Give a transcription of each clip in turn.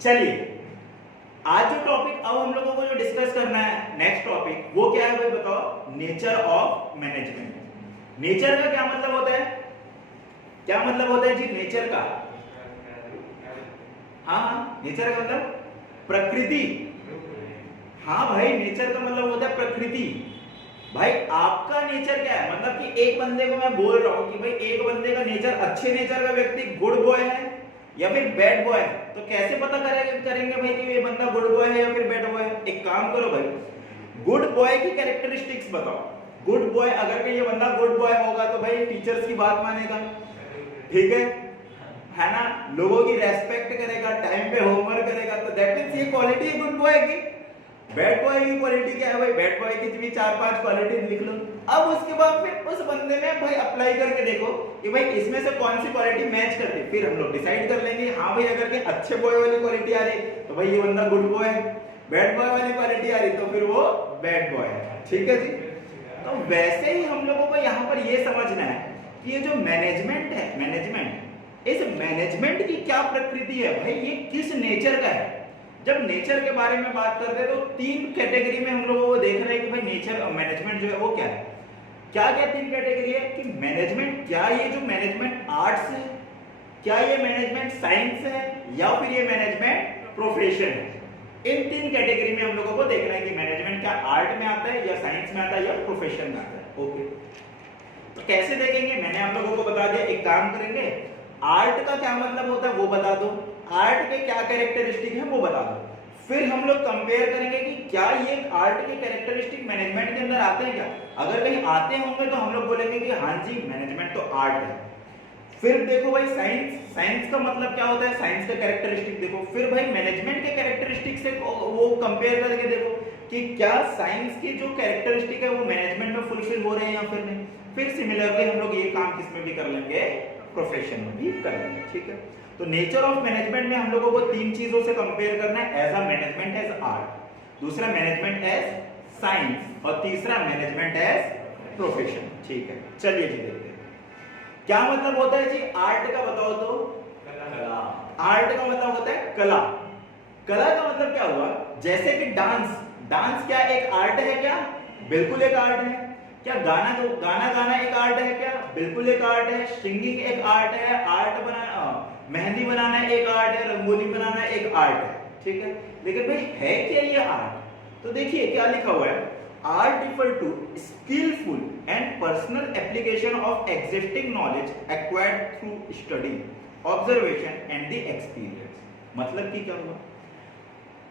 चलिए, आज जो टॉपिक अब हम लोगों को जो डिस्कस करना है, नेक्स्ट टॉपिक, वो क्या है भाई बताओ? Nature of management. नेचर का क्या मतलब होता है? क्या मतलब होता है जी नेचर का? हाँ, नेचर का मतलब प्रकृति। हाँ भाई, नेचर का मतलब होता है प्रकृति। भाई आपका नेचर क्या है? मतलब कि एक बंदे को मैं बोल रहा हूं कि भाई एक बंदे का नेचर, अच्छे नेचर का व्यक्ति गुड बॉय है या फिर बैड बॉय है, तो कैसे पता करेंगे भाई कि ये बंदा गुड बॉय है या फिर बैड बॉय है? एक काम करो भाई, गुड बॉय की कैरेक्टरिस्टिक्स बताओ। गुड बॉय, अगर ये बंदा गुड बॉय होगा तो भाई टीचर्स की बात मानेगा, ठीक है ना, लोगों की रेस्पेक्ट करेगा, टाइम पे होमवर्क करेगा, तो दैट मींस ये क्वालिटी है गुड बॉय की। बैड बॉय की क्वालिटी क्या है भाई? बैड बॉय की भी 4-5 क्वालिटी लिख लो। अब उसके बाद फिर उस बंदे में भाई अप्लाई करके देखो कि भाई इसमें से कौन सी क्वालिटी मैच करती है, फिर हम लोग डिसाइड कर लेंगे। हाँ भाई, अगर के अच्छे बॉय वाली क्वालिटी आ रही तो भाई ये बंदा गुड बॉय है, बैड बॉय वाली क्वालिटी आ रही तो फिर वो बैड बॉय है, ठीक है जी। तो वैसे ही हम लोगों को यहाँ पर ये समझना है कि ये जो मैनेजमेंट है, मैनेजमेंट, इस मैनेजमेंट की क्या प्रकृति है भाई, ये किस नेचर का है। जब नेचर के बारे में बात करते हैं तो तीन कैटेगरी में हम लोगों को देखना है कि भाई नेचर और मैनेजमेंट जो है वो क्या है। क्या क्या तीन कैटेगरी है कि मैनेजमेंट, क्या ये जो मैनेजमेंट आर्ट्स है, क्या ये मैनेजमेंट साइंस है, या फिर ये मैनेजमेंट प्रोफेशन है। इन तीन कैटेगरी में हम लोगों को देखना है कि मैनेजमेंट क्या आर्ट में आता है या साइंस में आता है या प्रोफेशन में आता है। ओके, तो कैसे देखेंगे? मैंने आप लोगों को बता दिया। एक काम करेंगे, आर्ट का क्या मतलब होता है वो बता दो, आर्ट के क्या कैरेक्टरिस्टिक है वो बता दो, फिर हम लोग कंपेयर करेंगे कि क्या ये आर्ट के कैरेक्टरिस्टिक मैनेजमेंट के अंदर आते हैं क्या। अगर कहीं आते होंगे तो हम लोग बोलेंगे कि हाँ जी मैनेजमेंट तो आर्ट है। फिर देखो भाई साइंस, साइंस का मतलब क्या होता है, साइंस का कैरेक्टरिस्टिक देखो, फिर भाई मैनेजमेंट के कैरेक्टरिस्टिक से वो कंपेयर करके देखो कि क्या साइंस के जो कैरेक्टरिस्टिक है वो मैनेजमेंट में फुलफिल हो रहे हैं या फिर नहीं। फिर सिमिलरली हम लोग ये काम किसमें भी कर लेंगे, प्रोफेशन में भी कर लेंगे, ठीक है। तो नेचर ऑफ मैनेजमेंट में हम लोगों को तीन चीजों से कंपेयर करना है, as a management as art, दूसरा मैनेजमेंट एज साइंस, और तीसरा मैनेजमेंट एज प्रोफेशन, ठीक है। चलिए जी देखते हैं क्या मतलब होता है जी आर्ट का, बताओ तो। कला। आर्ट का मतलब होता है कला। कला का मतलब क्या हुआ? जैसे कि डांस, डांस क्या एक आर्ट है क्या? बिल्कुल एक आर्ट है। क्या गाना गाना एक आर्ट है क्या? बिल्कुल एक आर्ट है। सिंगिंग एक आर्ट है। आर्ट बनाना, मेहंदी बनाना एक आर्ट है। रंगोली बनाना एक आर्ट है, ठीक है। लेकिन भाई है क्या ये आर्ट? तो देखिए क्या लिखा हुआ है, art refer to skilful and personal application of existing knowledge acquired through study, observation and the experience. मतलब कि क्या हुआ?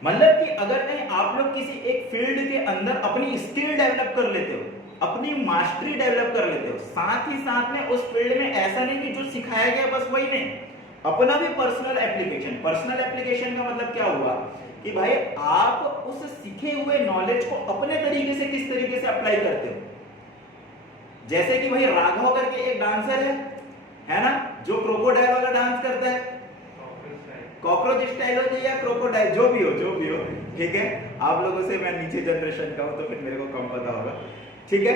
मतलब कि अगर नहीं आप लोग किसी एक फील्ड के अंदर अपनी स्किल डेवलप कर लेते हो, अपनी मास्टरी डेवलप कर लेते हो, साथ ही साथ में उस फील्ड में ऐसा नहीं कि जो सिखाया गया बस वही नहीं, अपना भी पर्सनल एप्लीकेशन। पर्सनल एप्लीकेशन का मतलब क्या हुआ कि भाई आप उस सीखे हुए नॉलेज को अपने तरीके से किस तरीके से अप्लाई करते हो। जैसे कि भाई राघव करके एक डांसर है ना, जो क्रोकोडाइल वाला डांस करता है, कॉकरोच स्टाइल हो या क्रोकोडाइल, जो भी हो, ठीक है। आप लोगों से मैं नीचे जनरेशन का हूं तो फिर मेरे को कम पता होगा, ठीक है।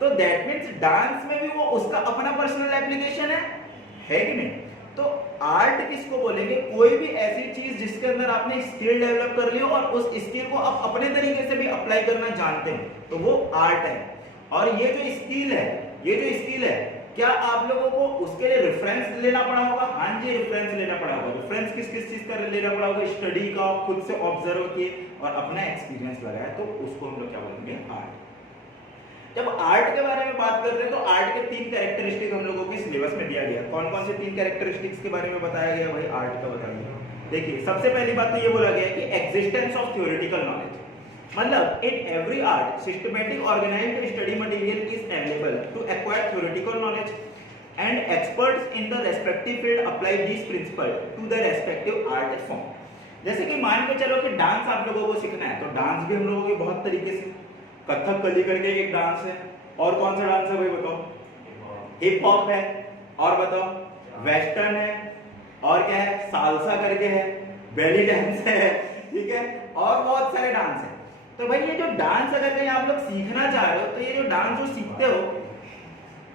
तो दैट मींस डांस में भी वो उसका अपना पर्सनल एप्लीकेशन है कि नहीं। तो आर्ट किसको बोलेंगे? कोई भी ऐसी चीज जिसके अंदर आपने स्किल डेवलप कर ली हो और उस स्किल को आप अपने तरीके से भी अप्लाई करना जानते हैं, तो वो आर्ट है। और ये जो स्किल है, क्या आप लोगों को उसके लिए रेफरेंस लेना पड़ा होगा? हाँ जी, रेफरेंस लेना पड़ा होगा। रेफरेंस किस किस चीज का लेना पड़ा होगा? स्टडी का, खुद से ऑब्जर्व किए और अपना एक्सपीरियंस लगाया, तो उसको हम लोग क्या बोलेंगे? आर्ट। जब आर्ट के बारे में बात कर रहे हैं तो आर्ट के तीन कैरेक्टरिस्टिक हम लोगों के सिलेबस में दिया गया। कौन कौन से तीन कैरेक्टरिस्टिक्स के बारे में बताया गया भाई आर्ट का? बताइए। देखिए सबसे पहली बात तो ये बोला गया है कि एग्जिस्टेंस ऑफ थ्योरेटिकल नॉलेज, मतलब in every art systematic organised study material is available to acquire theoretical knowledge and experts in the respective field apply this principle to the respective art form. जैसे कि मान के चलो कि dance आप लोगों को सीखना है, तो डांस भी हम लोगों के बहुत तरीके से, कथकली करके एक डांस है, और कौन सा डांस है भाई बताओ? हिप हॉप है, और बताओ वेस्टर्न है, और क्या है? सालसा करके है, बेली डांस है, ठीक है, और बहुत सारे डांस है। तो भाई ये जो डांस अगर कहीं आप लोग सीखना चाह रहे हो, तो ये जो डांस जो सीखते हो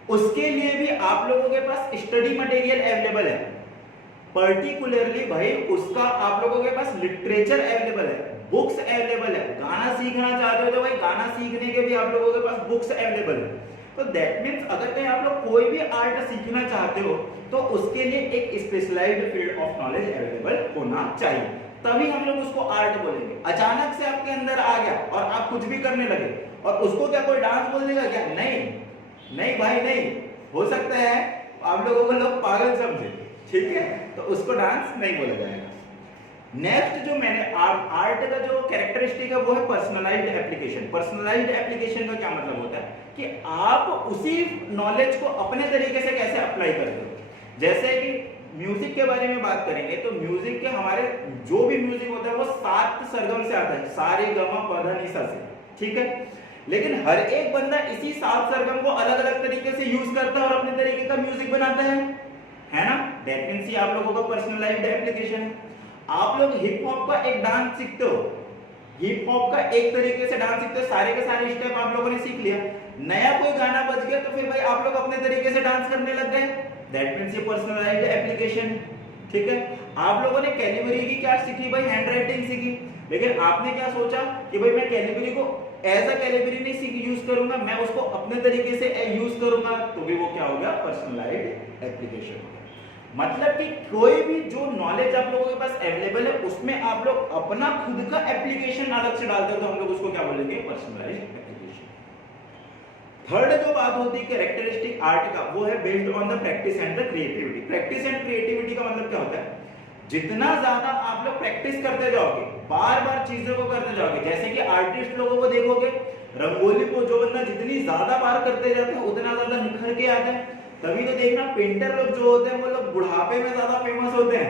उसके लिए भी आप लोगों के पास स्टडी मटेरियल अवेलेबल है। पर्टिकुलरली भाई उसका आप लोगों के पास लिटरेचर अवेलेबल है, बुक्स अवेलेबल है, गाना सीखना चाहते हो तो भाई गाना सीखने के भी आप लोगों के पास बुक्स अवेलेबल है। तो दैट मीन्स अगर कहीं आप लोग कोई भी आर्ट सीखना चाहते हो तो उसके लिए एक specialised field of knowledge available होना चाहिए, तभी हम लोग उसको आर्ट बोलेंगे। अचानक से आपके अंदर आ गया और आप कुछ भी करने लगे और उसको क्या कोई डांस बोल देगा क्या? नहीं नहीं भाई नहीं, हो सकता है आप लोगों को लोग पागल समझे, ठीक है, तो उसको डांस नहीं बोला जाएगा। नेक्स्ट जो मैंने आर्ट का जो कैरेक्टरिस्टिक है वो है पर्सनलाइज्ड एप्लीकेशन। पर्सनलाइज्ड एप्लीकेशन का क्या मतलब होता है कि आप उसी नॉलेज को अपने तरीके से कैसे अप्लाई करते हो। जैसे कि म्यूजिक के बारे में बात करेंगे तो म्यूजिक के हमारे जो भी म्यूजिक होता है वो 7 सरगम से आता है, सारे गमा पधा निसा से, ठीक है, लेकिन हर एक बंदा इसी 7 सरगम को अलग अलग तरीके से यूज करता है और अपने तरीके का म्यूजिक बनाता है ना। दैट मींस ये आप लोगों का पर्सनलाइज्ड एप्लीकेशन है। आप लोग हिप हॉप का एक डांस सीखते हो, हिप हॉप का एक तरीके से डांस सीखते हो, सारे के सारे स्टेप आप लोगों ने सीख लिया, नया कोई गाना बज गया तो फिर भाई आप लोग अपने तरीके से डांस करने लग गए, दैट मींस ये पर्सनलाइज्ड एप्लीकेशन, ठीक है। आप लोगों ने कैलिबरी की क्या सीखी भाई? हैंड राइटिंग सीखी, लेकिन आपने क्या सोचा कि भाई मैं कैलिबरी को एज अ कैलिबरी नहीं सीख यूज करूंगा, मैं उसको अपने तरीके से यूज करूंगा, तो भी वो क्या हो गया? पर्सनलाइज्ड एप्लीकेशन हो गया। मतलब कि कोई भी जो नॉलेज आप लोगों के पास अवेलेबल है उसमें आप लोग अपना खुद का एप्लीकेशन अलग से डालते हो तो हम लोग उसको क्या बोलेंगे? Personalised application. थर्ड जो बात होती है कैरेक्टरिस्टिक आर्ट का, वो है based on the practice and the creativity. Practice and creativity का मतलब क्या होता है? जितना ज्यादा आप लोग प्रैक्टिस करते जाओगे, बार बार चीजों को करते जाओगे, जैसे कि आर्टिस्ट लोगों को देखोगे, रंगोली को जो बंदा जितनी ज्यादा बार करते जाते हैं उतना ज्यादा निखर के आता है। तभी तो देखना पेंटर लोग जो होते हैं वो लोग बुढ़ापे में ज्यादा फेमस होते हैं,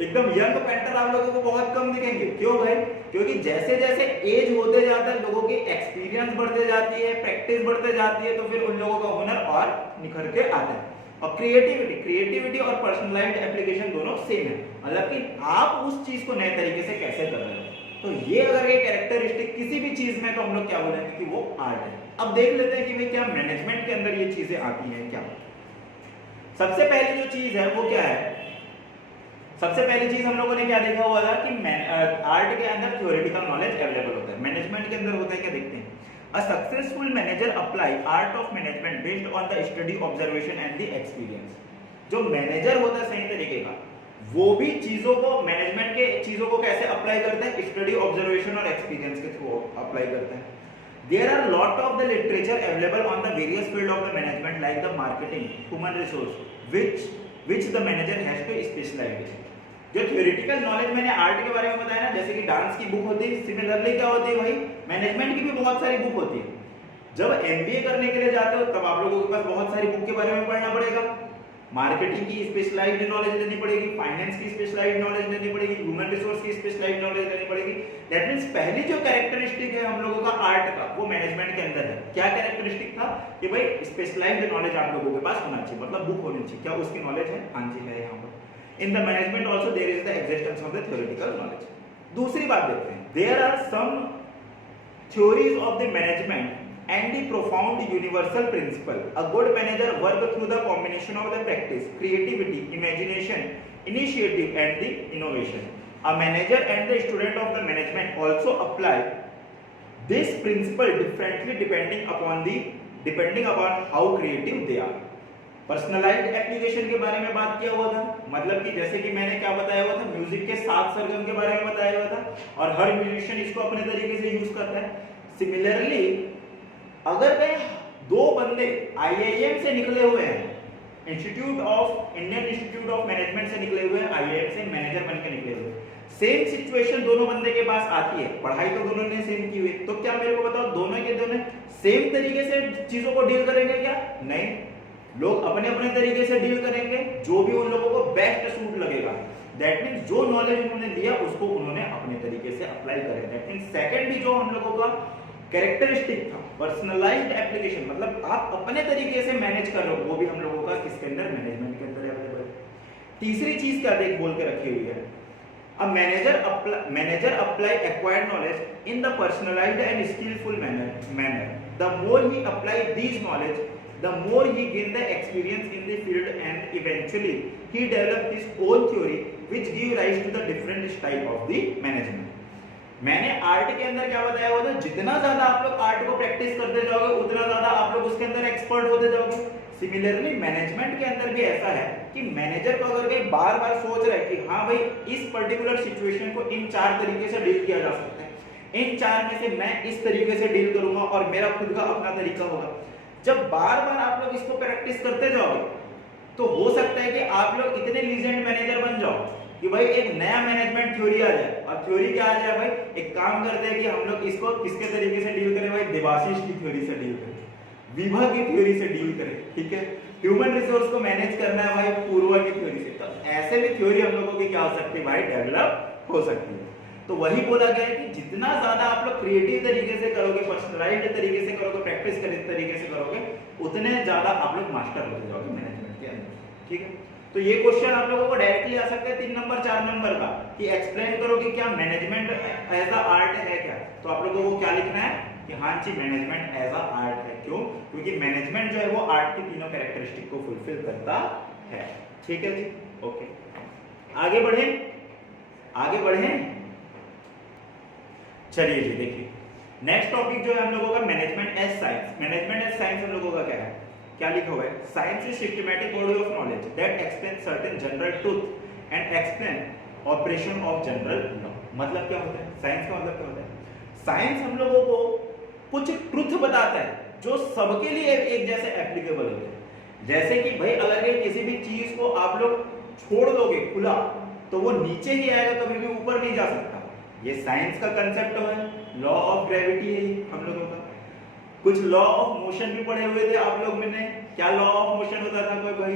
एकदम यंग पेंटर आप लोगों को बहुत कम दिखेंगे। क्यों भाई? क्योंकि जैसे जैसे एज होते जाता है लोगों की एक्सपीरियंस बढ़ते जाती है, प्रैक्टिस बढ़ते जाती है, तो फिर उन लोगों का हुनर और निखर के आता है। और क्रिएटिविटी और पर्सनलाइज्ड एप्लीकेशन दोनों सेम है, मतलब कि आप उस चीज को नए तरीके से कैसे कर रहे हो। तो ये अगर ये कैरेक्टरिस्टिक किसी भी चीज में, तो हम लोग क्या बोलेंगे कि वो आर्ट है। अब देख लेते हैं कि भाई क्या मैनेजमेंट के अंदर ये चीजें आती हैं क्या। सबसे पहली जो चीज है वो क्या है? सबसे पहली चीज हम लोगों ने क्या देखा हुआ था कि आर्ट के अंदर थ्योरेटिकल नॉलेज अवेलेबल होता है। मैनेजमेंट के अंदर होता है क्या, देखते हैं। A successful manager apply art of management based on the study, observation and the experience. जो मैनेजर होता है सही तरीके का, वो भी चीजों को, मैनेजमेंट के चीजों को कैसे अप्लाई करता है? स्टडी, ऑब्जर्वेशन और एक्सपीरियंस के थ्रू अप्लाई करता है। There are lot of the literature available on the various field of the management like the marketing, human resource, which the manager has to specialize in. जो theoretical knowledge मैंने art के बारे में बताया ना, जैसे कि डांस की बुक होती है, सिमिलरली क्या होती है भाई? मैनेजमेंट की भी बहुत सारी बुक होती है। जब एमबीए करने के लिए जाते हो तब आप लोगों के पास बहुत सारी बुक के बारे में पढ़ना पड़ेगा। मार्केटिंग की स्पेशलाइज्ड नॉलेज लेनी पड़ेगी, फाइनेंस की स्पेशलाइज्ड नॉलेज लेनी पड़ेगी, ह्यूमन रिसोर्स की स्पेशलाइज्ड नॉलेज लेनी पड़ेगी। दैट मींस पहली जो कैरेक्टरिस्टिक है हम लोगों का आर्ट का, वो मैनेजमेंट के अंदर है। क्या कैरेक्टरिस्टिक था कि भाई स्पेशलाइज्ड नॉलेज आप लोगों के पास होना चाहिए, मतलब बुक होनी चाहिए। क्या उसकी नॉलेज है? हाँ जी है। यहाँ पर in the management also there is the existence of the theoretical knowledge. दूसरी बात देखते हैं, there are some theories of the management and the profound universal principle. A good manager work through the combination of the practice, creativity, imagination, initiative and the innovation. A manager and the student of the management also apply this principle differently depending upon how creative they are. Personalised application के बारे में बात किया हुआ था, मतलब कि जैसे कि मैंने क्या बताया हुआ था, म्यूजिक के 7 सरगम के बारे में बताया हुआ था और हर म्यूजिशियन इसको अपने तरीके से यूज करता है। सिमिलरली अगर कहीं दो बंदे आईआईएम से निकले हुए हैं, इंडियन इंस्टीट्यूट ऑफ मैनेजमेंट से निकले हुए हैं, आईआईएम से मैनेजर बनकर निकले हुए, सेम सिचुएशन दोनों बंदे के पास आती है, पढ़ाई तो दोनों ने सेम की हुई, तो क्या मेरे को बताओ दोनों के दोनों सेम तरीके से चीजों को डील करेंगे क्या? नहीं, लोग अपने अपने तरीके से डील करेंगे, जो भी उन लोगों को बेस्ट सूट लगेगा। दैट मींस जो नॉलेज उन्होंने लिया उसको उन्होंने अपने तरीके से अप्लाई करें। दैट मींस सेकंड भी जो हम लोगों का कैरेक्टरिस्टिक था पर्सनलाइज्ड एप्लीकेशन, मतलब आप अपने तरीके से मैनेज कर रहे हो, वो भी हम लोगों का किसके अंदर? मैनेजमेंट के अंदर अवेलेबल है। तीसरी चीज क्या देख बोल के रखी हुई है, a manager apply acquired knowledge in the personalized and skillful manner. The more he apply these knowledge, the more he gained the experience in the field and eventually he developed his own theory which give rise to the different style of the management. मैंने art के अंदर क्या बताया हुआ था, जितना ज्यादा आप लोग आर्ट को प्रैक्टिस करते जाओगे उतना ज्यादा आप लोग उसके अंदर एक्सपर्ट होते जाओगे। सिमिलरली मैनेजमेंट के अंदर भी ऐसा है कि मैनेजर को अगर कोई बार बार सोच रहा है कि हाँ भाई इस पर्टिकुलर सिचुएशन को इन 4 तरीके से डील किया जा सकता है, इन 4 में से मैं इस तरीके से डील करूंगा और मेरा खुद का अपना तरीका होगा, जब बार बार आप लोग इसको प्रैक्टिस करते जाओगे तो हो सकता है कि आप लोग इतने लीजेंड मैनेजर बन जाओ कि भाई एक नया मैनेजमेंट थ्योरी आ जाए। और थ्योरी क्या आ जाए भाई, एक काम करते हैं कि हम लोग इसको किसके तरीके से डील करें भाई, देवाशीष की थ्योरी से डील करें, विभा की थ्योरी से डील करें, ठीक है। ह्यूमन रिसोर्स को मैनेज करना है भाई पूर्वा की थ्योरी से। तो ऐसे भी थ्योरी हम लोगों की क्या हो सकती है भाई, डेवलप हो सकती है। तो वही बोला गया है कि जितना ज्यादा आप लोग क्रिएटिव तरीके से करोगे, पर्सनलाइज्ड तरीके से करोगे, प्रैक्टिस तरीके से करोगे, उतने ज्यादा आप लोग मास्टर होते जाओगे मैनेजमेंट के अंदर, ठीक है। तो ये क्वेश्चन आप लोगों को डायरेक्टली आ सकता है 3 नंबर 4 नंबर का कि एक्सप्लेन करो कि क्या मैनेजमेंट एज अ आर्ट है क्या। तो आप लोगों को क्या लिखना है कि हाँ जी मैनेजमेंट एज अ आर्ट है। क्यों? क्योंकि मैनेजमेंट जो है वो आर्ट की तीनों कैरेक्टरिस्टिक को फुलफिल करता है, ठीक है जी। ओके, आगे बढ़े, आगे बढ़े। चलिए जी देखिए, नेक्स्ट टॉपिक जो है हम लोगों का management as science. Management as science हम लोगों का क्या है, क्या लिखा हुआ है, science is systematic body of knowledge that explain certain general truth and explain operation of general law. मतलब क्या होता है साइंस का, मतलब क्या होता है, साइंस हम लोगों को कुछ ट्रूथ बताता है जो सबके लिए एक जैसे एप्लीकेबल होते हैं। जैसे कि भाई अगर किसी भी चीज को आप लोग छोड़ दोगे खुला तो वो नीचे ही आएगा, कभी भी ऊपर नहीं जा सकता। ये साइंस का कंसेप्ट है, लॉ ऑफ ग्रेविटी है हम लोगों का। कुछ लॉ ऑफ मोशन भी पढ़े हुए थे आप लोग ने, क्या लॉ ऑफ मोशन होता था कोई भाई,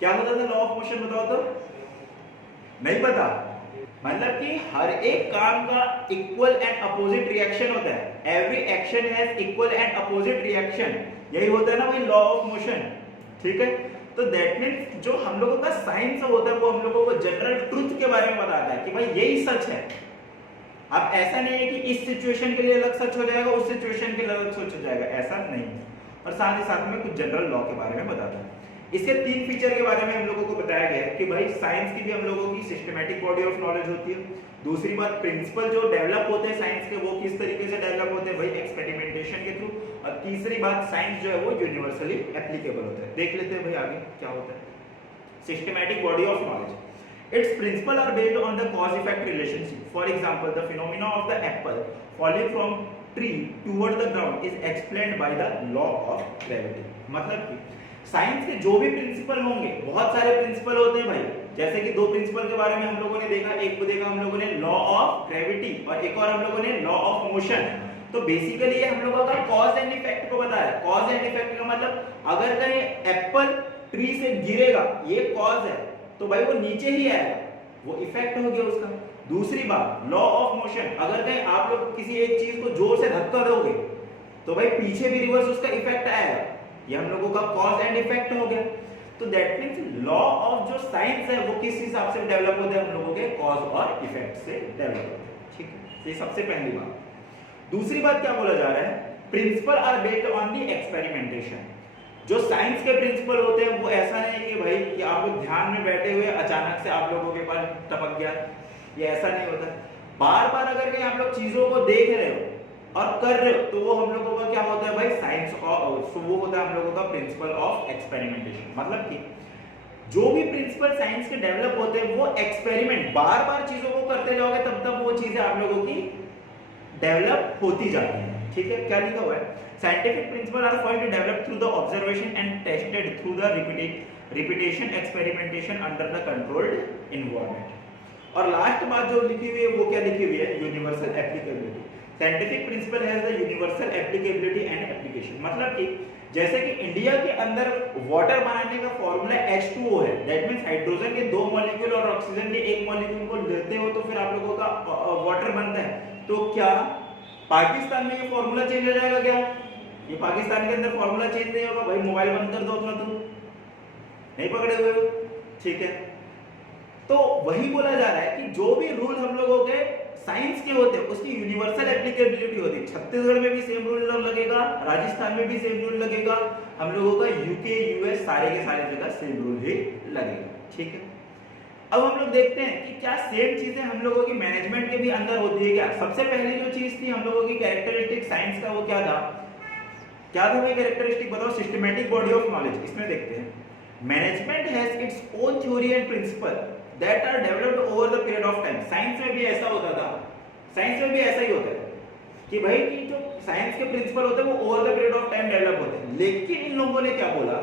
क्या होता था लॉ ऑफ मोशन, बताओ तो, नहीं पता। मतलब कि हर एक काम का इक्वल एंड अपोजिट रिएक्शन होता है, every action has equal and opposite reaction, यही होता है ना भाई लॉ ऑफ मोशन, ठीक है। तो दैट मींस जो हम लोगों का साइंस होता है वो हम लोगों को जनरल ट्रुथ के बारे में बताता है कि भाई यही सच है। अब ऐसा नहीं है कि इस सिचुएशन के लिए अलग सच हो जाएगा, उस सिचुएशन के लिए अलग सच हो जाएगा, ऐसा नहीं है। और साथ ही साथ में कुछ जनरल लॉ के बारे में बताता है। इसके 3 फीचर के बारे में हम लोगों को बताया गया है कि भाई साइंस की भी हम लोगों की सिस्टमैटिक बॉडी ऑफ नॉलेज होती है। दूसरी बात, प्रिंसिपल जो डेवलप होते हैं साइंस के वो किस तरीके से डेवलप होते हैं भाई, एक्सपेरिमेंटेशन के थ्रू। और तीसरी बात, साइंस जो है वो यूनिवर्सली एप्लीकेबल होता है। देख लेते हैं भाई आगे क्या होता है। Systematic body of knowledge, its principles are based on the cause effect relationship. For example, the phenomena of the apple falling from tree toward the ground is explained by the law of gravity. मतलब कि science के जो भी principal होंगे, बहुत सारे principal होते हैं भाई। जैसे कि 2 प्रिंसिपल के बारे में हम लोगों ने देखा, एक को देखा हम लोगों ने लॉ ऑफ ग्रेविटी और एक और हम लोगों ने लॉ ऑफ मोशन। तो बेसिकली ये हम लोगों का कॉज एंड इफेक्ट को बताया है। कॉज एंड इफेक्ट का मतलब अगर कहीं एप्पल ट्री से गिरेगा, ये कॉज है, तो भाई वो नीचे ही आएगा, वो इफेक्ट हो गया उसका। दूसरी बात, लॉ ऑफ मोशन, अगर कहीं आप लोग किसी एक चीज को जोर से धक्का दोगे तो भाई पीछे भी रिवर्स उसका इफेक्ट आएगा, ये हम लोगों का कॉज एंड इफेक्ट हो गया। तो दैट मींस लॉ ऑफ जो साइंस है वो किस हिसाब से डेवलप होते हैं, हम लोगों के कॉज और इफेक्ट से डेवलप होते हैं, ठीक है। ये सबसे पहली बात। दूसरी बात क्या बोला जा रहा है, principle are based on the experimentation. जो साइंस के प्रिंसिपल होते हैं वो ऐसा नहीं कि भाई कि आप लोग ध्यान में बैठे हुए अचानक से आप लोगों के पास टपक गया, ये ऐसा नहीं होता। बार बार अगर कहीं आप लोग चीजों को देख रहे हो और कर रहे हो तो वो हम लोगों का क्या होता है भाई, साइंस और वो होता है हम लोगों का प्रिंसिपल ऑफ एक्सपेरिमेंटेशन। मतलब कि जो भी प्रिंसिपल साइंस के डेवलप होते हैं वो एक्सपेरिमेंट, बार बार चीजों को करते जाओगे तब तक वो चीजें आप लोगों की डेवलप होती जाती है, ठीक है। क्या लिखा हुआ है, scientific principles are first developed through the observation and tested through the repetition experimentation under the controlled environment. और लास्ट बात जो लिखी हुई है वो क्या लिखी हुई है, universal applicability. Scientific principle has the universal applicability and application. मतलब कि जैसे कि इंडिया के अंदर वाटर बनाने का फॉर्मूला H2O है, दैट मींस हाइड्रोजन के 2 मॉलिक्यूल और ऑक्सीजन के 1 मॉलिक्यूल को लेते हो तो फिर आप लोगों का वाटर बनता है। तो क्या पाकिस्तान में ये फॉर्मूला चेंज हो जाएगा क्या? ये पाकिस्तान के अंदर फॉर्मूला चेंज नहीं होगा भाई, मोबाइल बंद कर दो अपना, तुम नहीं पकड़े हुए हो, ठीक है। तो वही बोला जा रहा है कि जो भी रूल हम लोगों के साइंस के होते हैं उसकी यूनिवर्सल एप्लीकेबिलिटी होती है। छत्तीसगढ़ में भी सेम रूल लगेगा, राजस्थान में भी सेम रूल लगेगा, हम लोगों का यूके यूएस सारे के सारे जगह सेम रूल ही लगेगा। ठीक है, अब हम लोग देखते हैं कि क्या सेम चीजें हम लोगों की मैनेजमेंट के भी अंदर होती है क्या। सबसे पहली जो चीज थी हम लोगों की कैरेक्टरिस्टिक साइंस का, वो क्या था भाई कैरेक्टरिस्टिक बताओ, सिस्टमैटिक बॉडी ऑफ नॉलेज। इसमें देखते हैं management has its own theory and principle that are developed over the period of time. Science में भी ऐसा होता था, साइंस में भी ऐसा ही होता है कि भाई कि जो साइंस के प्रिंसिपल होते हैं वो over the period of time develop होते हैं। लेकिन इन लोगों ने क्या बोला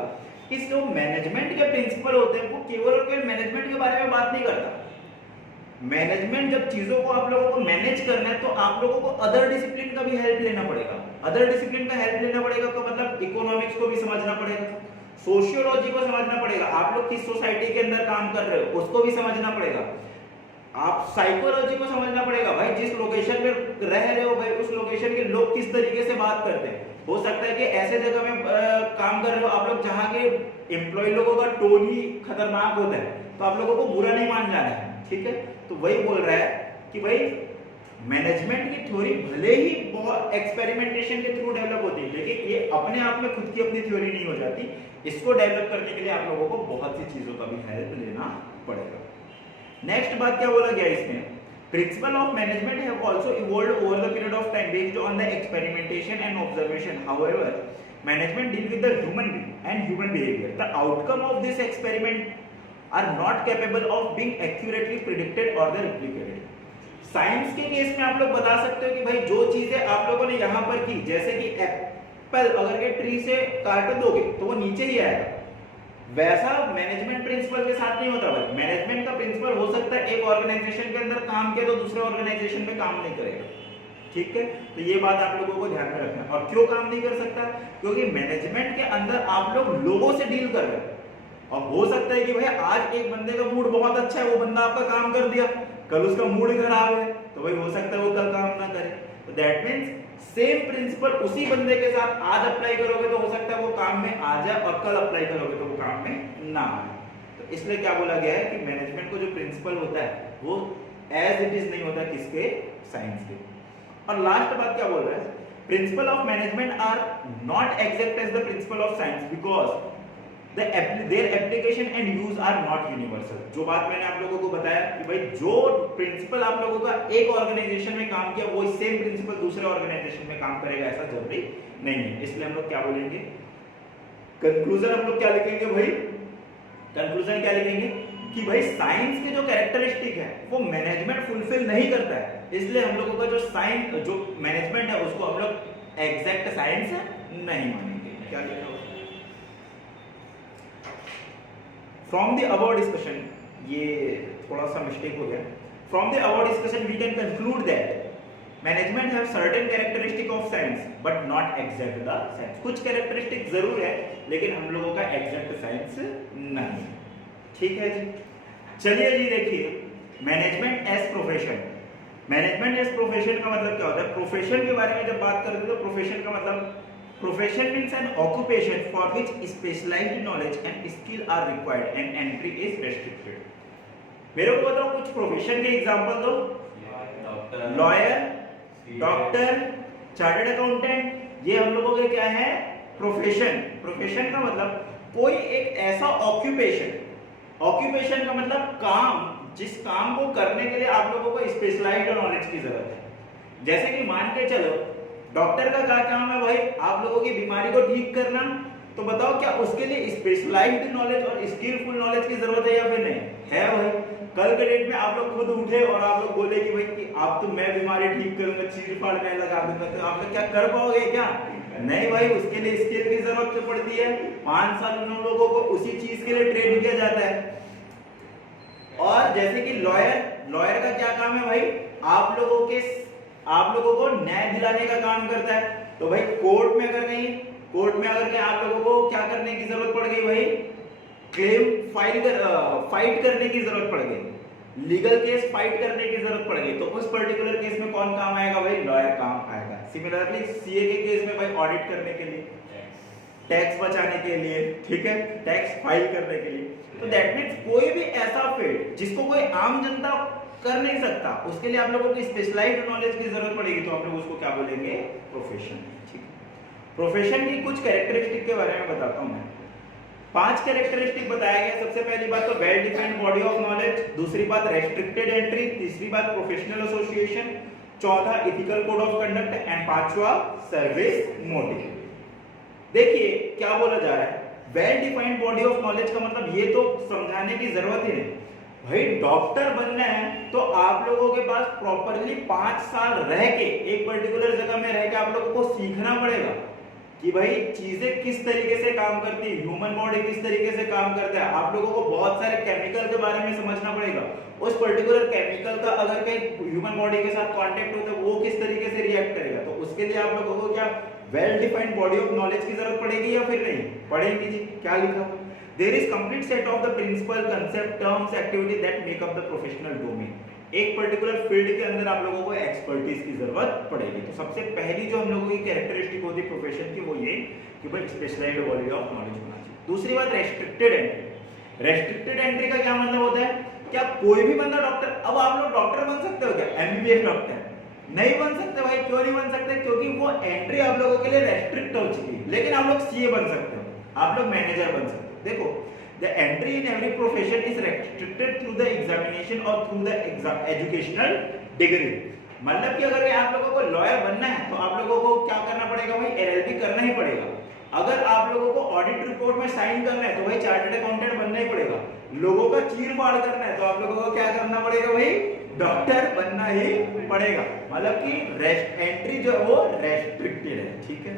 कि जो मैनेजमेंट के प्रिंसिपल होते हैं वो केवल और केवल मैनेजमेंट के बारे में बात नहीं करता। मैनेजमेंट जब चीजों को आप लोगों को मैनेज करना है तो आप लोगों को अदर डिसिप्लिन का भी हेल्प लेना पड़ेगा। अदर डिसिप्लिन का हेल्प लेना पड़ेगा तो मतलब इकोनॉमिक्स को भी समझना पड़ेगा, सोशियोलॉजी को समझना पड़ेगा, आप लोग किस सोसाइटी के अंदर काम कर रहे हो उसको भी समझना पड़ेगा, आप साइकोलॉजी को समझना पड़ेगा, भाई जिस लोकेशन में रह रहे हो भाई उस लोकेशन के लोग किस तरीके से बात करते हैं। हो सकता है कि ऐसे जगह में काम कर रहे हो आप लोग जहां के एम्प्लॉय लोगों का टोन ही खतरनाक होता है, तो आप लोगों को बुरा नहीं मान जाना है। ठीक है, तो वही बोल रहा है कि भाई मैनेजमेंट की थ्योरी भले ही बहुत एक्सपेरिमेंटेशन के थ्रू डेवलप होती है, लेकिन ये अपने आप में खुद की अपनी थ्योरी नहीं हो जाती। इसको डेवलप करने के लिए आप लोगों को बहुत सी चीजों का भी हेल्प लेना पड़ेगा। नेक्स्ट बात क्या बोला गया इसमें, principal of management have also evolved over the period of time based on the experimentation and observation. However management deal with the human being and human behaviour. The outcome of this experiment are not capable of being accurately predicted or the replicated। Science के case में आप लोग बता सकते हो कि भाई जो चीजें आप लोगों ने यहाँ पर की, जैसे कि एप्पल अगर के ट्री से काट दोगे तो वो नीचे ही आएगा, वैसा मैनेजमेंट प्रिंसिपल के साथ नहीं होता। भाई मैनेजमेंट का प्रिंसिपल हो सकता है एक ऑर्गेनाइजेशन के अंदर काम किया तो दूसरे ऑर्गेनाइजेशन में काम नहीं करेगा। ठीक है, तो ये बात आप लोगों को ध्यान में रखना। और क्यों काम नहीं कर सकता, क्योंकि मैनेजमेंट के अंदर आप लोग लोगों से डील कर रहे हो, और हो सकता है कि भाई आज एक बंदे का मूड बहुत अच्छा है, वो बंदा आपका काम कर दिया, कल उसका मूड खराब है तो भाई हो सकता है वो कल काम ना करे। तो दैट मींस सेम प्रिंसिपल उसी बंदे के साथ आज अप्लाई करोगे तो हो सकता है वो काम में आ जाए, और कल अप्लाई करोगे तो वो काम में ना आए। तो इसलिए क्या बोला गया है कि मैनेजमेंट को जो प्रिंसिपल होता है वो एज इट इज नहीं होता किसके, साइंस के। और लास्ट बात क्या बोल रहा है, principle of management are not exact as the principle of science because their application and use are not universal। जो बात मैंने आप लोगों को बताया कि भाई जो प्रिंसिपल आप लोगों का एक ऑर्गेनाइजेशन में काम किया वो सेम प्रिंसिपल दूसरे ऑर्गेनाइजेशन में काम करेगा ऐसा जरूरी नहीं है। इसलिए हम लोग क्या बोलेंगे, कंक्लूजन हम लोग क्या लिखेंगे भाई, कंक्लूजन क्या लिखेंगे कि भाई साइंस के जो कैरेक्टरिस्टिक है वो मैनेजमेंट फुलफिल नहीं करता है, इसलिए हम लोगों का जो साइंस जो मैनेजमेंट है उसको हम लोग एग्जैक्ट साइंस नहीं मानेंगे। क्या लिखा हुआ From the above discussion, ये थोड़ा सा मिस्टेक हो गया। From the above discussion, we can conclude that management have certain characteristic of science, but not exact the science। कुछ characteristic जरूर है, लेकिन हम लोगों का exact science नहीं। ठीक है जी, चलिए जी देखिए management as profession. Management as profession का मतलब क्या होता है, प्रोफेशन के बारे में जब बात करते हैं तो प्रोफेशन का मतलब Profession means an occupation for which specialized knowledge and skill are required and entry is restricted। मेरे को बताओ कुछ प्रोफेशन के एग्जांपल दो। लॉयर, डॉक्टर, चार्टर्ड अकाउंटेंट, ये हम लोगों के क्या है, प्रोफेशन। प्रोफेशन का मतलब कोई एक ऐसा ऑक्यूपेशन, ऑक्यूपेशन का मतलब काम, जिस काम को करने के लिए आप लोगों को स्पेशलाइज्ड नॉलेज की जरूरत है। जैसे कि मान के चलो डॉक्टर का क्या काम है भाई, आप लोगों की बीमारी को ठीक करना, तो बताओ क्या उसके लिए स्पेशलाइज्ड नॉलेज और स्किलफुल नॉलेज की जरूरत है या फिर नहीं है। भाई कल के डेट में आप लोग खुद उठे और आप लोग बोले कि भाई कि आप तो मैं बीमारी ठीक करूंगा, चीर फाड़ में लगा दूंगा, तो आप लोग क्या कर पाओगे क्या, नहीं भाई, उसके लिए स्किल की जरूरत पड़ती है। 5 साल उन लोगों को उसी चीज के लिए ट्रेन किया जाता है। और जैसे कि लॉयर, लॉयर का क्या काम है भाई, आप लोगों को न्याय दिलाने का काम करता है। तो भाई कोर्ट में अगर कहीं आप लोगों को क्या करने की जरूरत पड़ गई भाई, क्लेम फाइट करने की जरूरत पड़ गई, लीगल केस फाइट करने की जरूरत पड़ गई, तो उस पर्टिकुलर केस में कौन काम आएगा भाई, लॉयर काम आएगा। सिमिलरली सीए के केस में भाई ऑडिट करने के लिए, टैक्स बचाने के लिए, ठीक है, टैक्स फाइल करने के लिए। तो दैट मींस कोई भी ऐसा फील्ड जिसको कोई आम जनता कर नहीं सकता, उसके लिए आप लोगों को स्पेशलाइज्ड नॉलेज की जरूरत पड़ेगी, तो आप लोग उसको क्या बोलेंगे, प्रोफेशन। ठीक है, प्रोफेशन की कुछ कैरेक्टरिस्टिक के बारे में बताता हूं मैं। 5 कैरेक्टरिस्टिक बताया गया। सबसे पहली बात तो well defined body of knowledge, दूसरी बात रेस्ट्रिक्टेड एंट्री, तीसरी बात प्रोफेशनल एसोसिएशन, चौथा ethical code of conduct and पांचवा सर्विस मोटिव। देखिए क्या बोला जा रहा है, well defined body of knowledge का मतलब ये तो समझाने की जरूरत ही नहीं भाई, डॉक्टर बनना है तो आप लोगों के पास प्रॉपरली 5 साल रह के एक पर्टिकुलर जगह में रह के आप लोगों को सीखना पड़ेगा कि भाई चीजें किस तरीके से काम करती है, ह्यूमन बॉडी किस तरीके से काम करता है। आप लोगों को बहुत सारे केमिकल के बारे में समझना पड़ेगा, उस पर्टिकुलर केमिकल का अगर कहीं ह्यूमन बॉडी के साथ कांटेक्ट होता है वो किस तरीके से रिएक्ट करेगा। तो उसके लिए आप लोगों को क्या well defined body of knowledge की जरूरत पड़ेगी या फिर नहीं पड़ेगी जी। क्या लिखा हुआ, there is complete set of the principle concept terms activity that make up the professional domain. एक पर्टिकुलर फील्ड के अंदर आप लोगों को एक्सपर्टीज की जरूरत पड़ेगी। तो सबसे पहली जो हम लोगों की कैरेक्टरिस्टिक होती है प्रोफेशन की वो ये कि भाई स्पेशलाइज्ड बॉडी ऑफ नॉलेज होना चाहिए। दूसरी बात रेस्ट्रिक्टेड एंट्री। रेस्ट्रिक्टेड एंट्री का क्या मतलब होता है, क्या कोई भी बंदा डॉक्टर, अब आप लोग डॉक्टर बन सकते हो क्या, एमबीबीएस डॉक्टर नहीं बन सकते भाई। क्यों नहीं बन सकते, क्योंकि वो एंट्री आप लोगों के लिए रेस्ट्रिक्ट हो चुकी है। लेकिन आप लोग सीए बन सकते हो, आप लोग मैनेजर बन सकते हो। देखो the entry in every profession is restricted through the examination or through the educational degree। मतलब कि अगर आप लोगों को लॉयर बनना है तो आप लोगों को क्या करना पड़ेगा भाई, एलएलबी करना ही पड़ेगा। अगर आप लोगों को ऑडिट रिपोर्ट में साइन करना है तो भाई चार्टर्ड अकाउंटेंट बनना ही पड़ेगा। लोगों का चीर फाड़ करना है तो आप लोगों को क्या करना पड़ेगा भाई, डॉक्टर बनना ही पड़ेगा। मतलब कि एंट्री जो है वो रेस्ट्रिक्टेड है। ठीक है,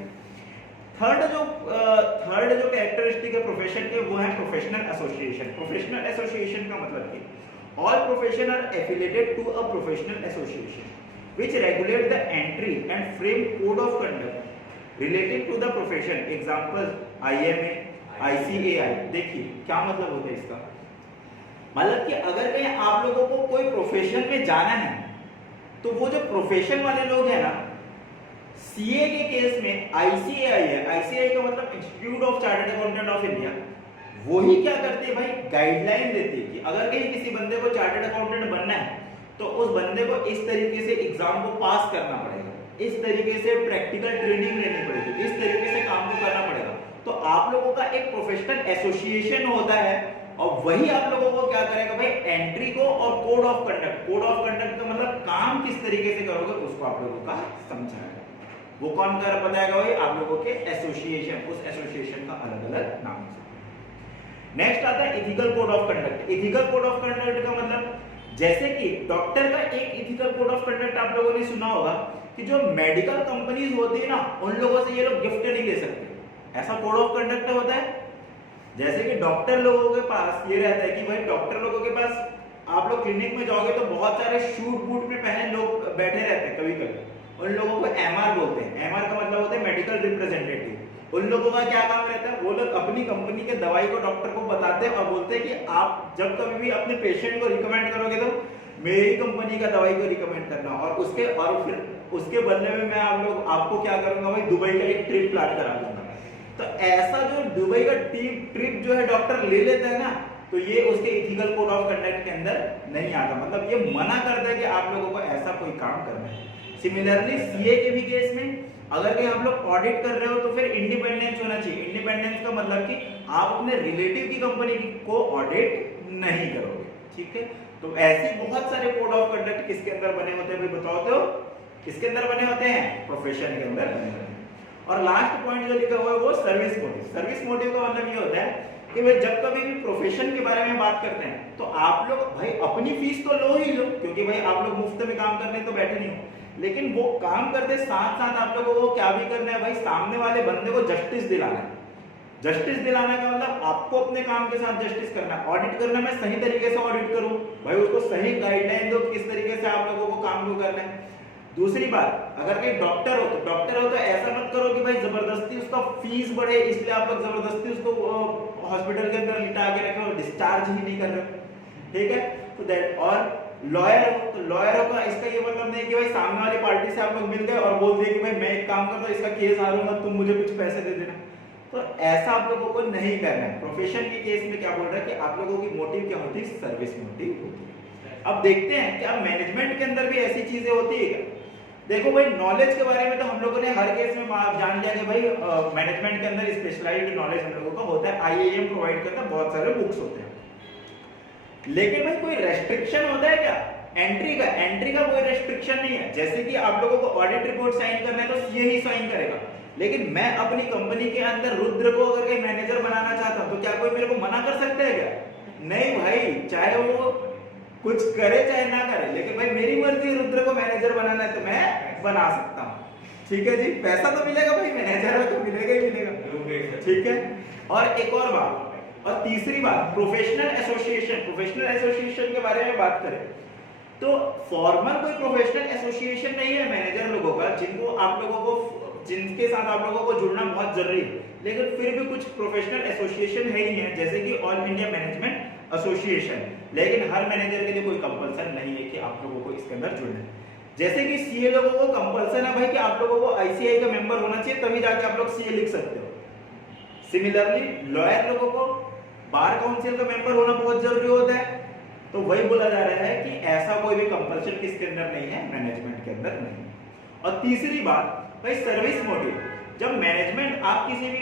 थर्ड जो कैरेक्टरिस्टिक है प्रोफेशन के वो है प्रोफेशनल एसोसिएशन। प्रोफेशनल एसोसिएशन का मतलब कि all profession are affiliated to a professional association which regulate the entry and frame code of conduct related to the profession. Example IMA, ICAI. देखिए क्या मतलब होता है इसका, मतलब कि अगर कहीं आप लोगों को कोई प्रोफेशन में जाना है तो वो जो प्रोफेशन वाले लोग हैं ना, सीए के केस में आईसीएआई है, आईसीएआई का मतलब institute of chartered accountant of India, वही क्या करती है भाई, गाइडलाइन देती है कि अगर कहीं किसी बंदे को चार्टर्ड अकाउंटेंट बनना है तो उस बंदे को इस तरीके से एग्जाम को पास करना पड़ेगा, इस तरीके से प्रैक्टिकल ट्रेनिंग लेनी पड़ेगी, इस तरीके से काम को करना पड़ेगा। तो आप लोगों का एक प्रोफेशनल एसोसिएशन होता है और वही आप लोगों को क्या करेगा भाई, एंट्री को और code of conduct. Code of conduct का मतलब काम किस तरीके से करोगे उसको आप लोगों का समझाएगा। वो कौन कर बताएगा भाई, आप लोगों के एसोसिएशन, उस एसोसिएशन का अलग अलग नाम है। नेक्स्ट आता है ethical code of conduct. Ethical code of conduct का मतलब, जैसे कि डॉक्टर का एक इथिकल कोड ऑफ कंडक्ट आप लोगों ने सुना होगा कि जो मेडिकल कंपनीज होती है ना, उन लोगों से ये लोग गिफ्ट नहीं ले सकते, ऐसा कोड ऑफ कंडक्ट होता है। जैसे कि डॉक्टर लोगों के पास ये रहता है कि भाई डॉक्टर लोगों के पास आप लोग क्लिनिक में जाओगे तो बहुत सारे शूट बूट में पहने लोग बैठे रहते हैं, कभी कभी उन लोगों को एमआर बोलते हैं। एमआर का मतलब होता है मेडिकल रिप्रेजेंटेटिव। उन लोगों का क्या काम रहता है, वो लोग अपनी कंपनी के दवाई को डॉक्टर को बताते हैं और बोलते हैं कि आप जब कभी भी अपने पेशेंट को रिकमेंड करोगे तो मेरी कंपनी का दवाई को रिकमेंड करना, और फिर उसके बदले में मैं आपको क्या करूंगा भाई, दुबई का एक ट्रिप प्लान करा दूंगा। तो ऐसा जो दुबई का ट्रिप जो है डॉक्टर ले लेता है ना, तो ये उसके इथिकल कोड ऑफ कंडक्ट के अंदर नहीं आता। मतलब ये मना करता है कि आप लोगों को ऐसा कोई काम करना है। सिमिलरली सीए के भी केस में अगर कहीं आप लोग ऑडिट कर रहे हो तो फिर इंडिपेंडेंस होना चाहिए। इंडिपेंडेंस का मतलब कि आप अपने रिलेटिव की कंपनी को ऑडिट नहीं करोगे। ठीक है, तो ऐसे बहुत सारे कोड ऑफ कंडक्ट किसके अंदर बने होते हैं भाई, बताओ तो किसके अंदर बने होते हैं, प्रोफेशन के अंदर बने होते हैं। और लास्ट पॉइंट जो लिखा हुआ है वो सर्विस मोटिव। सर्विस मोटिव का मतलब ये होता है कि भाई जब कभी भी प्रोफेशन के बारे में बात करते हैं तो आप लोग भाई अपनी फीस तो लो ही लो, क्योंकि भाई आप लोग मुफ्त में काम करने तो बैठे नहीं हो, लेकिन वो काम करते साथ साथ आप लोगों को क्या भी करना है भाई, सामने वाले बंदे को जस्टिस दिलाना है। जस्टिस दिलाने का मतलब आपको अपने काम के साथ जस्टिस करना है। ऑडिट करना, मैं सही तरीके से ऑडिट करूं भाई, उसको सही गाइडलाइन दो किस तरीके से आप लोगों को काम को करना है। दूसरी बात, अगर कोई डॉक्टर हो तो ऐसा मत करो कि भाई जबरदस्ती उसका फीस बढ़े इसलिए आप लोग जबरदस्ती उसको हॉस्पिटल के अंदर लिटा के रखे हो, डिस्चार्ज ही नहीं कर रहे। ठीक है, तो दैट। और लॉयर हो तो लॉयर का इसका ये मतलब नहीं कि भाई सामने वाली पार्टी से आप लोग मिल गए और बोल दिए कि भाई मैं एक काम करता हूं, इसका केस हारूंगा, तुम मुझे कुछ पैसे दे देना। तो ऐसा आप लोगों को नहीं करना है। प्रोफेशन के केस में क्या बोल रहा है कि आप लोगों की मोटिव क्या होती है, सर्विस मोटिव होती है। अब देखते हैं क्या मैनेजमेंट के अंदर भी ऐसी चीजें होती है क्या। देखो भाई नॉलेज के बारे में तो हम लोगों ने हर केस में जान लिया कि भाई मैनेजमेंट के अंदर स्पेशलाइज्ड नॉलेज हम लोगों का होता है, आईआईएम प्रोवाइड करता है, बहुत सारे बुक्स होते हैं। लेकिन भाई कोई रेस्ट्रिक्शन होता है क्या एंट्री का कोई रेस्ट्रिक्शन नहीं है। जैसे कि आप लोगों को ऑडिट रिपोर्ट साइन करना है तो सीए ही साइन करेगा, लेकिन मैं अपनी कंपनी के अंदर रुद्र को अगर कोई मैनेजर बनाना चाहता हूं तो क्या कोई मेरे को मना कर सकता है क्या? नहीं भाई, चाहे वो कुछ करे चाहे ना करे, लेकिन भाई मेरी मर्जी रुद्र को मैनेजर बनाना है तो मैं बना सकता हूं। ठीक है जी, पैसा तो मिलेगा भाई, मैनेजर है तो मिलेगा ही मिलेगा। ठीक है, और एक और बात, और तीसरी बात प्रोफेशनल एसोसिएशन के बारे में बात करें तो फॉर्मल कोई प्रोफेशनल एसोसिएशन नहीं है मैनेजर लोगों का जिनके साथ आप लोगों को जुड़ना बहुत जरूरी है, लेकिन फिर भी कुछ प्रोफेशनल एसोसिएशन है ही है, जैसे कि ऑल इंडिया मैनेजमेंट एसोसिएशन। लेकिन हर मैनेजर के लिए कोई कंपल्सन नहीं है कि आप लोगों को इसके अंदर जुड़ना है। जैसे कि सीए लोगों को कंपल्सन है भाई कि आप लोगों को आईसीआई का मेंबर होना चाहिए, तभी जाके आप लोग सीए लिख सकते हो। सिमिलरली लॉयर लोगों को बार काउंसिल का मेंबर होना बहुत जरूरी होता है, तो वही बोला जा रहा है कि ऐसा कोई भी कंपल्शन किसके अंदर नहीं है, मैनेजमेंट के अंदर नहीं। और तीसरी बात भाई सर्विस मोटिव, जब मैनेजमेंट आप किसी भी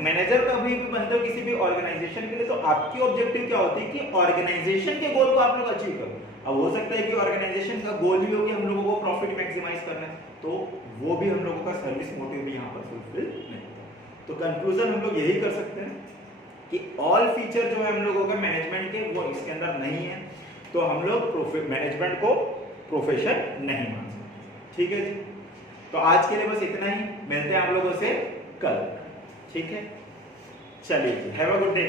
मैनेजर कभी भी बनते हो किसी भी ऑर्गेनाइजेशन के लिए, तो आपकी ऑब्जेक्टिव क्या होती है कि ऑर्गेनाइजेशन के गोल को आप लोग अचीव करो। अब हो सकता है कि ऑर्गेनाइजेशन का गोल भी हो कि हम लोगों को प्रॉफिट मैक्सिमाइज करना है, तो वो भी हम लोगों का सर्विस मोटिव भी यहाँ पर फुलफिल नहीं होता। तो कंक्लूजन हम लोग यही कर सकते हैं कि ऑल फीचर जो है हम लोगों के मैनेजमेंट के वो इसके अंदर नहीं है, तो हम लोग मैनेजमेंट को प्रोफेशन नहीं मान सकते। ठीक है जी, तो आज के लिए बस इतना ही, मिलते हैं आप लोगों से कल। ठीक है, चलिए, हैव अ गुड डे।